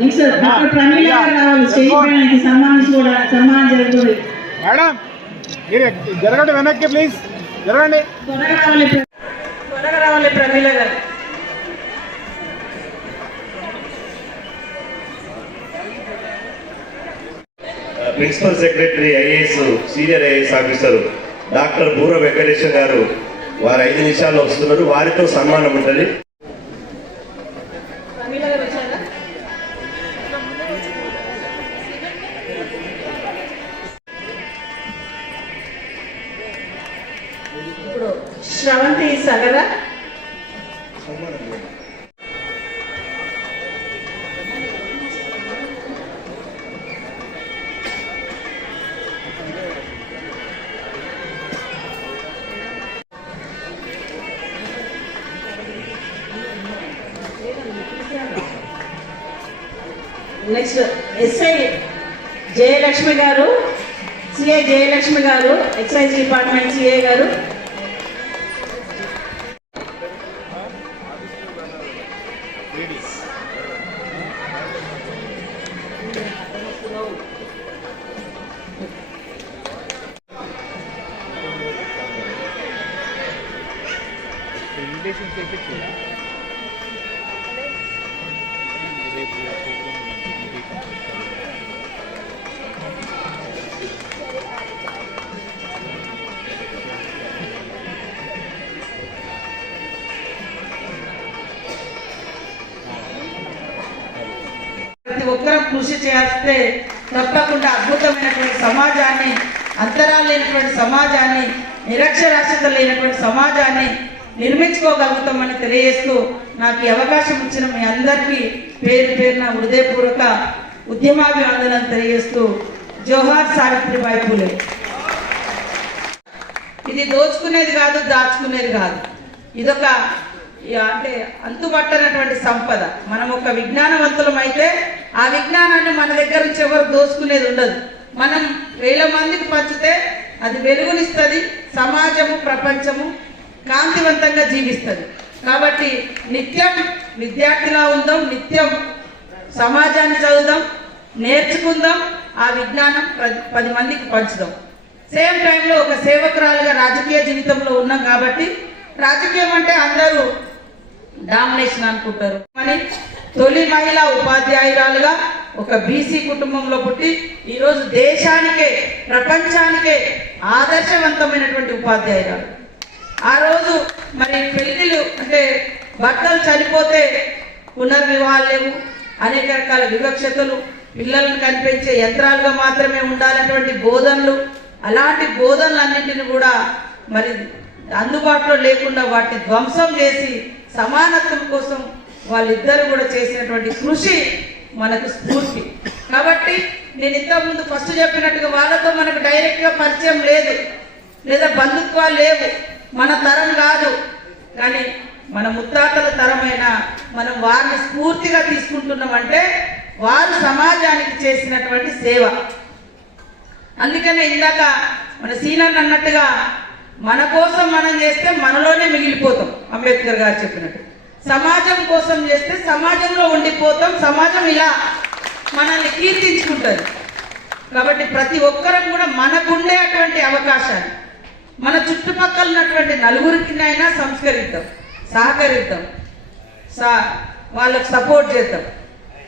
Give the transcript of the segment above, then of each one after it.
Next doctor Pramila గారు రావాలి. Stage పైన సన్మానించుకోవడానికి సన్మానం జరుగుతుంది మేడం మీరు జరగండి వెనక్కి ప్లీజ్ జరగండి. త్వరగా రావాలి త్వరగా రావాలి ప్రమీల గారు. Principal secretary IAS senior IAS officer doctor Boora Venkateshwara గారు వారు ఐదు నిమిషాల్లో వస్తున్నారు. వారితో సన్మానం ఉంటుంది. సగర నెక్స్ట్ ఎస్ఐ జయలక్ష్మి గారు సిఐ జయలక్ష్మి గారు ఎక్సైజ్ డిపార్ట్మెంట్ సిఐ గారు. ప్రతి ఒక్కరం కృషి చేస్తే తప్పకుండా అద్భుతమైనటువంటి సమాజాన్ని అంతరాలు లేనటువంటి సమాజాన్ని నిరక్షరాస్యత లేనటువంటి సమాజాన్ని నిర్మించుకోగలుగుతామని తెలియజేస్తూ నాకు ఈ అవకాశం ఇచ్చిన మీ అందరికీ పేరు పేరున హృదయపూర్వక ఉద్యమాభివందనం తెలియజేస్తూ జోహార్ సావిత్రిబాయి పూలే. ఇది దోచుకునేది కాదు దాచుకునేది కాదు. ఇదొక అంటే అంతుపట్టనటువంటి సంపద. మనం ఒక విజ్ఞానవంతులం అయితే ఆ విజ్ఞానాన్ని మన దగ్గర నుంచి ఎవరు దోచుకునేది ఉండదు. మనం వేల మందికి పంచితే అది వెలుగునిస్తుంది సమాజము ప్రపంచము కాంతివంతంగా జీవిస్తుంది. కాబట్టి నిత్యం విద్యార్థిలా ఉందాం నిత్యం సమాజాన్ని చదువుదాం నేర్చుకుందాం ఆ విజ్ఞానం పది మందికి పంచుదాం. సేమ్ టైంలో ఒక సేవకురాలుగా రాజకీయ జీవితంలో ఉన్నాం కాబట్టి రాజకీయం అంటే అందరూ డామినేషన్ అనుకుంటారు. కానీ తొలి మహిళా ఉపాధ్యాయురాలుగా ఒక బీసీ కుటుంబంలో పుట్టి ఈరోజు దేశానికే ప్రపంచానికే ఆదర్శవంతమైనటువంటి ఉపాధ్యాయురాలు. ఆ రోజు మరి పెళ్ళిళ్ళు అంటే భర్తలు చనిపోతే పునర్వివాహాలు లేవు. అనేక రకాల వివక్షతలు పిల్లలను కనిపించే యంత్రాలుగా మాత్రమే ఉండాలన్నటువంటి బోధనలు అలాంటి బోధనలన్నింటిని కూడా మరి అందుబాటులో లేకుండా వాటిని ధ్వంసం చేసి సమానత్వం కోసం వాళ్ళిద్దరు కూడా చేసినటువంటి కృషి మనకు స్ఫూర్తి. కాబట్టి నేను ఇంతకుముందు ఫస్ట్ చెప్పినట్టుగా వాళ్ళతో మనకు డైరెక్ట్గా పరిచయం లేదు. లేదా బంధుత్వాలు లేవు. మన తరం కాదు. కానీ మన ముత్తాతల తరమైన మనం వారిని స్ఫూర్తిగా తీసుకుంటున్నామంటే వారు సమాజానికి చేసినటువంటి సేవ. అందుకనే ఇందాక మన సీనన్ అన్నట్టుగా మన కోసం మనం చేస్తే మనలోనే మిగిలిపోతాం అంబేద్కర్ గారు చెప్పినట్టు. సమాజం కోసం చేస్తే సమాజంలో ఉండిపోతాం సమాజం ఇలా మనల్ని కీర్తించుకుంటుంది. కాబట్టి ప్రతి ఒక్కరం కూడా మనకుండే అటువంటి అవకాశాలు. మన చుట్టుపక్కల ఉన్నటువంటి నలుగురికినైనా సంస్కరిద్దాం సహకరిద్దాం సా వాళ్ళకు సపోర్ట్ చేద్దాం.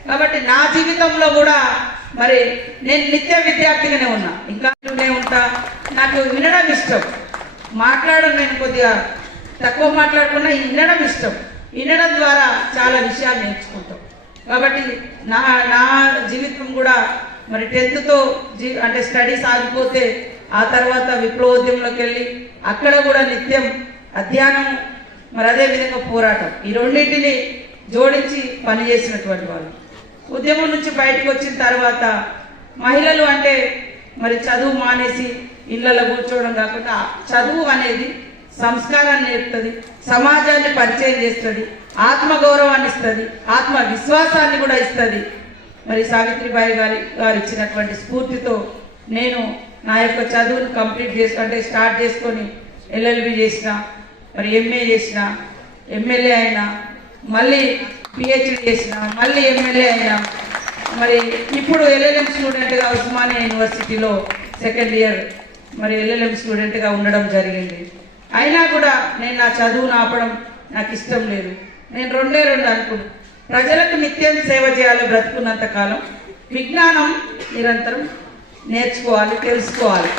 కాబట్టి నా జీవితంలో కూడా మరి నేను నిత్య విద్యార్థిగానే ఉన్నా. ఇంకా వింటూనే ఉంటా. నాకు వినడం ఇష్టం. మాట్లాడడం నేను కొద్దిగా తక్కువ మాట్లాడకుండా వినడం ఇష్టం. వినడం ద్వారా చాలా విషయాలు నేర్చుకుంటాం. కాబట్టి నా నా జీవితం కూడా మరి టెన్త్తో జీ అంటే స్టడీస్ ఆగిపోతే ఆ తర్వాత విప్లవోద్యమంలోకి వెళ్ళి అక్కడ కూడా నిత్యం అధ్యయనం మరి అదే విధంగా పోరాటం. ఈ రెండింటిని జోడించి పనిచేసినటువంటి వాళ్ళు. ఉద్యమం నుంచి బయటకు వచ్చిన తర్వాత మహిళలు అంటే మరి చదువు మానేసి ఇళ్ళలో కూర్చోవడం కాకుండా చదువు అనేది సంస్కారాన్ని నేర్పుతుంది సమాజాన్ని పరిచయం చేస్తుంది ఆత్మగౌరవాన్ని ఇస్తుంది ఆత్మ విశ్వాసాన్ని కూడా ఇస్తుంది. మరి సావిత్రిబాయి గారి గారు ఇచ్చినటువంటి స్ఫూర్తితో నేను నా యొక్క చదువును కంప్లీట్ చేసు అంటే స్టార్ట్ చేసుకొని ఎల్ఎల్బి చేసిన మరి ఎంఏ చేసిన ఎమ్మెల్యే అయినా మళ్ళీ పిహెచ్డి చేసిన మళ్ళీ ఎమ్మెల్యే అయినా మరి ఇప్పుడు ఎల్ఎల్ఎం స్టూడెంట్గా ఉస్మానియా యూనివర్సిటీలో సెకండ్ ఇయర్ మరి ఎల్ఎల్ఎం స్టూడెంట్గా ఉండడం జరిగింది. అయినా కూడా నేను నా చదువును ఆపడం నాకు ఇష్టం లేదు. నేను రెండే రెండు అనుకున్నాను ప్రజలకు నిత్యం సేవ చేయాలి బ్రతుకున్నంత కాలం విజ్ఞానం నిరంతరం నేర్చుకోవాలి తెలుసుకోవాలి.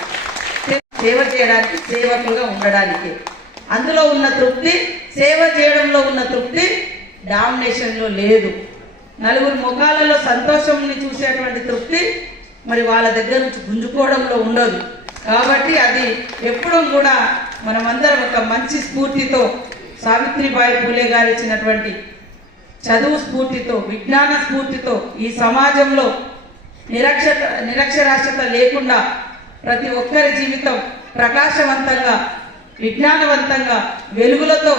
సేవ చేయడానికి సేవకులుగా ఉండడానికి. అందులో ఉన్న తృప్తి సేవ చేయడంలో ఉన్న తృప్తి డామినేషన్లో లేదు. నలుగురు ముఖాలలో సంతోషంని చూసేటువంటి తృప్తి మరి వాళ్ళ దగ్గర నుంచి గుంజుకోవడంలో ఉండదు. కాబట్టి అది ఎప్పుడూ కూడా మనమందరం ఒక మంచి స్ఫూర్తితో సావిత్రిబాయి పూలే గారు ఇచ్చినటువంటి చదువు స్ఫూర్తితో విజ్ఞాన స్ఫూర్తితో ఈ సమాజంలో నిరక్షత నిరక్షరాస్యత లేకుండా ప్రతి ఒక్కరి జీవితం ప్రకాశవంతంగా విజ్ఞానవంతంగా వెలుగులతో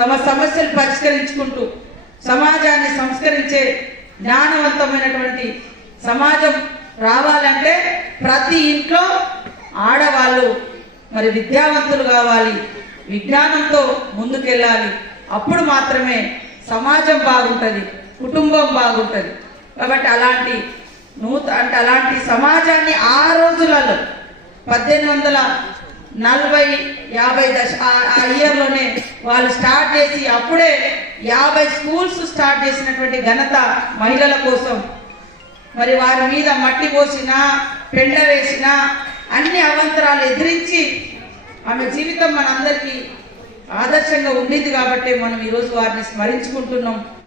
తమ సమస్యలు పరిష్కరించుకుంటూ సమాజాన్ని సంస్కరించే జ్ఞానవంతమైనటువంటి సమాజం రావాలంటే ప్రతి ఇంట్లో ఆడవాళ్ళు మరి విద్యావంతులు కావాలి విజ్ఞానంతో ముందుకెళ్ళాలి. అప్పుడు మాత్రమే సమాజం బాగుంటుంది కుటుంబం బాగుంటుంది. కాబట్టి అలాంటి నూత అంటే అలాంటి సమాజాన్ని ఆ రోజులలో పద్దెనిమిది వందల నలభై యాభై దశ ఆ- ఇయర్లోనే వాళ్ళు స్టార్ట్ చేసి అప్పుడే యాభై స్కూల్స్ స్టార్ట్ చేసినటువంటి ఘనత మహిళల కోసం. మరి వారి మీద మట్టి పోసినా పెండ వేసినా అన్ని అవంతరాలు ఎదిరించి ఆమె జీవితం మనందరికీ ఆదర్శంగా ఉండింది కాబట్టి మనం ఈరోజు వారిని స్మరించుకుంటున్నాం.